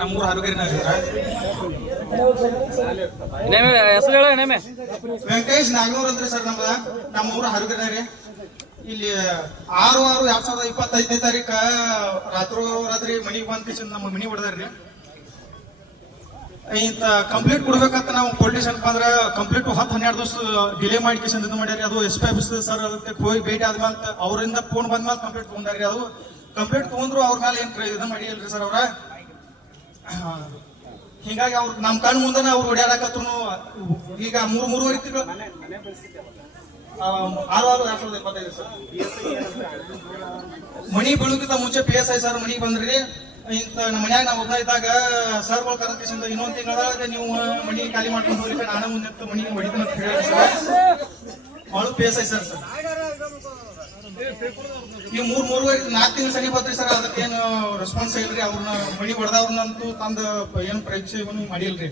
ನಮ್ಮೂರು ಹರುಗೇರಿನಾಗ ಹೆಸರು ಹೇಳ ನೇಮೆ ವೆಂಕಟೇಶ್ ನಾಗನೂರ್ ಅಂದ್ರಿ ಸರ್ ನಮ್ಮೂರು ಹರುಗೇರಿನಾಗ ಇಲ್ಲಿ 6/6/2025 ತಾರೀಕ ರಾತ್ರಿ ಮನಿಗೆ ಬಂದ್ ಕಿಶನ್ ನಮ್ಮ ಮನಿ ಹೊಡೆದಾರ್ರಿ. ಇಂತ ಕಂಪ್ಲೀಟ್ ಕೊಡ್ಬೇಕಂತ ನಾವು ಪೊಲೀಸ್ ಏನಪ್ಪ ಅಂದ್ರೆ ಕಂಪ್ಲೀಟ್ 10-12 ದಿವಸ ಡಿಲೇ ಮಾಡಿ ಕಿಶನ್ ಇದು ಮಾಡ್ಯಾರಿ. ಅದು SP ಆಫೀಸ್ ಸರ್ ಅದಕ್ಕೆ ಹೋಗಿ ಭೇಟಿ ಆದ್ಮೇಲೆ ಅವರಿಂದ ಫೋನ್ ಬಂದ್ಮೇಲೆ ಕಂಪ್ಲೀಟ್ ತಗೊಂಡಾರಿ. ಅದು ಕಂಪ್ಲೀಟ್ ತಗೊಂಡ್ರು ಅವ್ರ ಮೇಲೆ ಏನ್ ಇದು ಮಾಡಿ ಅಲ್ರಿ ಸರ್ ಅವ್ರ. ಹಿಂಗಾಗಿ ಅವ್ರು ನಮ್ ಕಣ್ ಮುಂದೆ ಅವ್ರು ಓಡಾಡಕತ್ರು. ಈಗ 3-3.5 ತಿಂಗಳು 6/6/2025 ಸರ್ ಮನಿ ಬೀಳೋಕ್ಕಿಂತ ಮುಂಚೆ PSI ಸರ್ ಮನಿಗೆ ಬಂದ್ರಿ. ಇಂತ ನಮ್ಮ ಮನ್ಯಾಗ ನಾವು ಒಬ್ಬ ಇದ್ದಾಗ ಸರ್ಗಳು ಕರೆದ ಇನ್ನೊಂದ್ ತಿಂಗಳದಾಗ ನೀವು ಮನಿ ಖಾಲಿ ಮಾಡ್ಕೊಂಡು ಹೋಗ್ಲಿಕ್ಕೆ ನಾನು ಮುಂದೆ ಮನಿ ಹೊಡಿತೀನಿ ಅಂತ ಹೇಳಿ ಅವಳು PSI ಸರ್ ಈ 3-4 ತಿಂಗಳು ಸನಿ ಬರ್ತೀರಿ ಸರ್. ಅದಕ್ಕೇನು ರೆಸ್ಪಾನ್ಸ್ ಇಲ್ರಿ. ಅವ್ರನ್ನ ಮನಿ ಹೊಡೆದವ್ರನ್ನಂತೂ ತಂದ ಏನು ಪರೀಕ್ಷೆ ಮಾಡಿಲ್ರಿ.